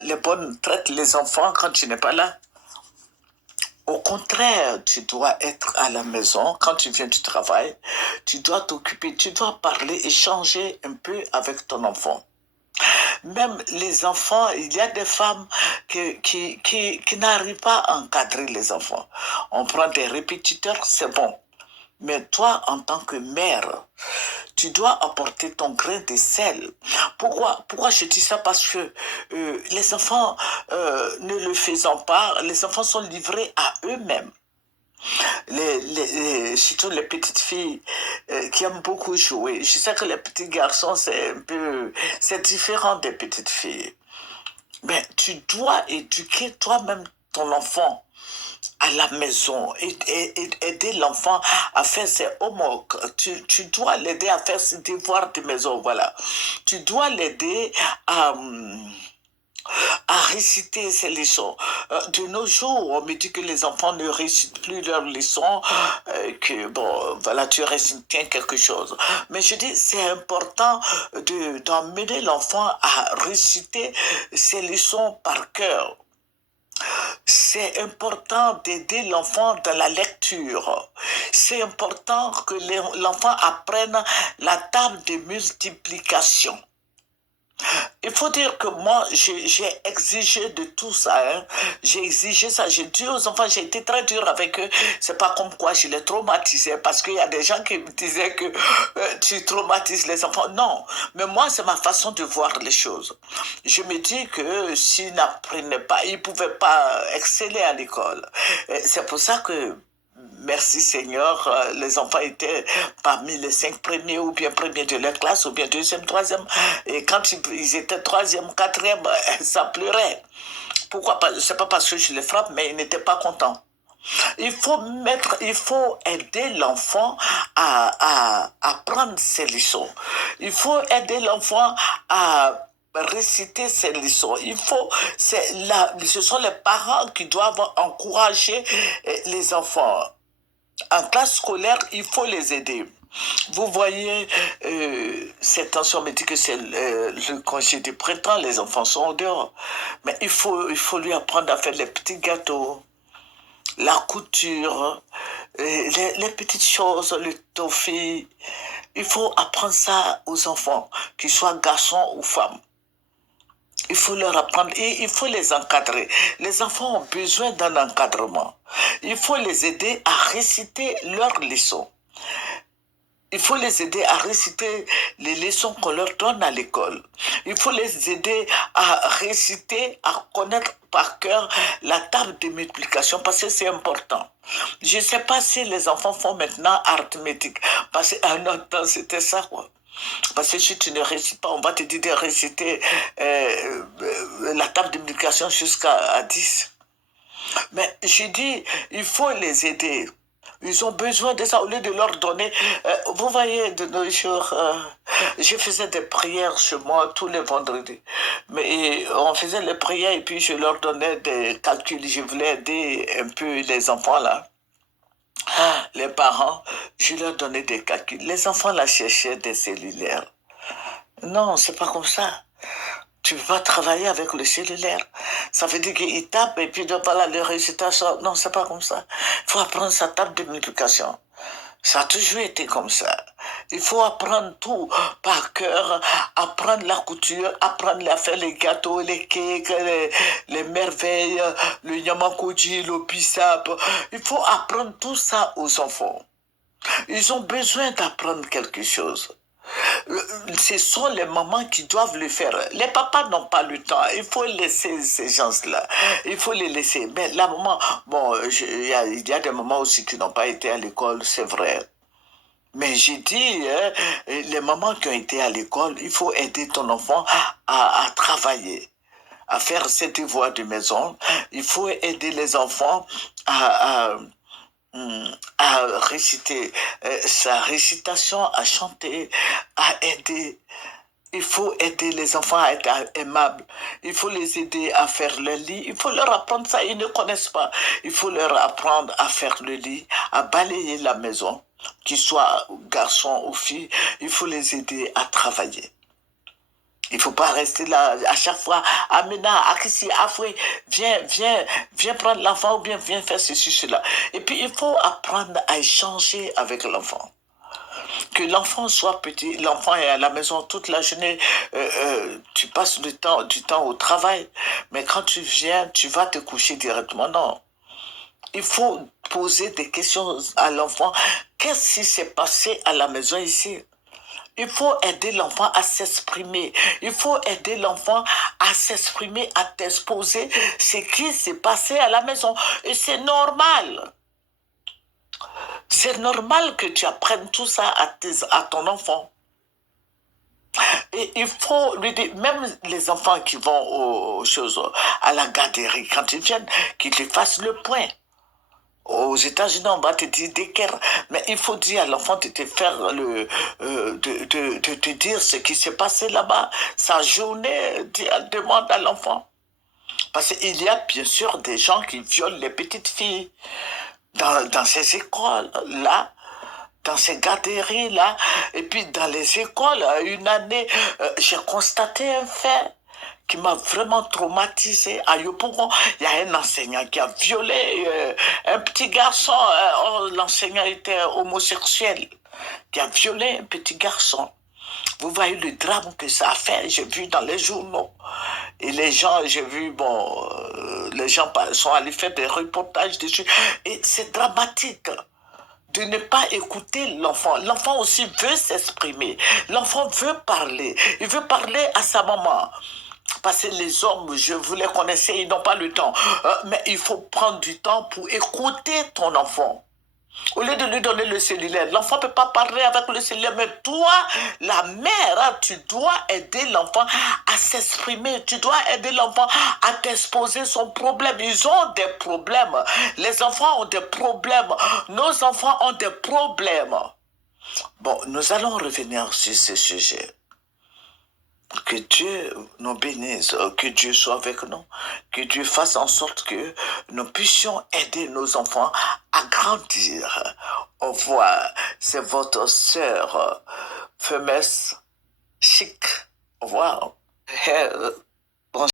les bonnes traitent les enfants quand tu n'es pas là. Au contraire, tu dois être à la maison quand tu viens du travail. Tu dois t'occuper, tu dois parler, échanger un peu avec ton enfant. Même les enfants, il y a des femmes qui n'arrivent pas à encadrer les enfants. On prend des répétiteurs, c'est bon. Mais toi, en tant que mère, tu dois apporter ton grain de sel. Pourquoi je dis ça? Parce que les enfants, ne le faisant pas, les enfants sont livrés à eux-mêmes. Surtout les petites filles qui aiment beaucoup jouer. Je sais que les petits garçons, c'est différent des petites filles. Mais tu dois éduquer toi-même ton enfant à la maison et aider l'enfant à faire ses homework. Tu dois l'aider à faire ses devoirs de maison, voilà. Tu dois l'aider à réciter ses leçons. De nos jours, on me dit que les enfants ne récitent plus leurs leçons, que bon, voilà, tu récites quelque chose. Mais je dis, c'est important d'emmener l'enfant à réciter ses leçons par cœur. C'est important d'aider l'enfant dans la lecture. C'est important que l'enfant apprenne la table de multiplication. Il faut dire que moi, j'ai exigé de tout ça. Hein. J'ai exigé ça. J'ai dit aux enfants, j'ai été très dur avec eux. C'est pas comme quoi je les traumatisais. Parce qu'il y a des gens qui me disaient que tu traumatises les enfants. Non. Mais moi, c'est ma façon de voir les choses. Je me dis que s'ils n'apprenaient pas, ils ne pouvaient pas exceller à l'école. C'est pour ça que merci Seigneur, les enfants étaient parmi les 5 premiers ou bien premiers de leur classe ou bien deuxième, troisième. Et quand ils étaient troisième, quatrième, ça pleurait. Pourquoi pas? C'est pas parce que je les frappe, mais ils n'étaient pas contents. Il faut aider l'enfant à prendre ses leçons. Il faut aider l'enfant à réciter ses leçons. Ce sont les parents qui doivent encourager les enfants. En classe scolaire, il faut les aider. Vous voyez, cette tension me dit que c'est le congé du printemps, les enfants sont dehors. Mais il faut lui apprendre à faire les petits gâteaux, la couture, les petites choses, le toffee. Il faut apprendre ça aux enfants, qu'ils soient garçons ou femmes. Il faut leur apprendre et il faut les encadrer. Les enfants ont besoin d'un encadrement. Il faut les aider à réciter leurs leçons. Il faut les aider à réciter les leçons qu'on leur donne à l'école. Il faut les aider à réciter, à connaître par cœur la table de multiplication parce que c'est important. Je ne sais pas si les enfants font maintenant arithmétique parce qu'à notre temps c'était ça quoi. Parce que si tu ne récites pas, on va te dire de réciter la table de multiplication jusqu'à 10. Mais j'ai dit, il faut les aider. Ils ont besoin de ça au lieu de leur donner. Vous voyez, de nos jours, je faisais des prières chez moi tous les vendredis. Mais on faisait les prières et puis je leur donnais des calculs. Je voulais aider un peu les enfants là. Les parents, je leur donnais des calculs. Les enfants là cherchaient des cellulaires. Non, c'est pas comme ça. Tu vas travailler avec le cellulaire. Ça veut dire qu'il tape et puis donc, voilà, le résultat sort. Non, c'est pas comme ça. Il faut apprendre sa table de multiplication. Ça a toujours été comme ça. Il faut apprendre tout par cœur, apprendre la couture, apprendre à faire les gâteaux, les cakes, les merveilles, le yamakoji, le bissap. Il faut apprendre tout ça aux enfants. Ils ont besoin d'apprendre quelque chose. Ce sont les mamans qui doivent le faire. Les papas n'ont pas le temps. Il faut laisser ces gens-là. Il faut les laisser. Mais la maman, bon, il y a des mamans aussi qui n'ont pas été à l'école, c'est vrai. Mais j'ai dit, hein, les mamans qui ont été à l'école, il faut aider ton enfant à travailler, à faire ses devoirs de maison. Il faut aider les enfants à, à réciter sa récitation, à chanter, à aider. Il faut aider les enfants à être aimables. Il faut les aider à faire le lit. Il faut leur apprendre ça. Ils ne connaissent pas. Il faut leur apprendre à faire le lit, à balayer la maison, qu'ils soient garçons ou filles. Il faut les aider à travailler. Il faut pas rester là à chaque fois. Amena, Akissi, Afoué, viens prendre l'enfant ou bien viens faire ceci, cela. Et puis il faut apprendre à échanger avec l'enfant. Que l'enfant soit petit, l'enfant est à la maison toute la journée, tu passes du temps au travail, mais quand tu viens, tu vas te coucher directement. Non. Il faut poser des questions à l'enfant. Qu'est-ce qui s'est passé à la maison ici? Il faut aider l'enfant à s'exprimer. Il faut aider l'enfant à s'exprimer, à t'exposer ce qui s'est passé à la maison. Et c'est normal. C'est normal que tu apprennes tout ça à ton enfant. Et il faut lui dire, même les enfants qui vont aux choses, à la garderie, quand ils viennent, qu'ils te fassent le point. Aux États-Unis, on va te dire d'équerre, mais il faut dire à l'enfant de te faire de te dire ce qui s'est passé là-bas, sa journée, demande à l'enfant. Parce qu'il y a bien sûr des gens qui violent les petites filles dans ces écoles-là, dans ces garderies-là, et puis dans les écoles, une année, j'ai constaté un fait qui m'a vraiment traumatisé. À Yopougon, il y a un enseignant qui a violé un petit garçon. L'enseignant était homosexuel, qui a violé un petit garçon. Vous voyez le drame que ça a fait, j'ai vu dans les journaux. Et les gens, j'ai vu, bon, les gens sont allés faire des reportages dessus. Et c'est dramatique de ne pas écouter l'enfant. L'enfant aussi veut s'exprimer. L'enfant veut parler. Il veut parler à sa maman. Parce que les hommes, je vous les connaissais, ils n'ont pas le temps. Mais il faut prendre du temps pour écouter ton enfant. Au lieu de lui donner le cellulaire, l'enfant ne peut pas parler avec le cellulaire, mais toi, la mère, hein, tu dois aider l'enfant à s'exprimer, tu dois aider l'enfant à t'exposer son problème. Ils ont des problèmes. Les enfants ont des problèmes. Nos enfants ont des problèmes. Bon, nous allons revenir sur ce sujet. Que Dieu nous bénisse, que Dieu soit avec nous, que Dieu fasse en sorte que nous puissions aider nos enfants à grandir. Au revoir, c'est votre sœur, Femmes Chic. Au revoir.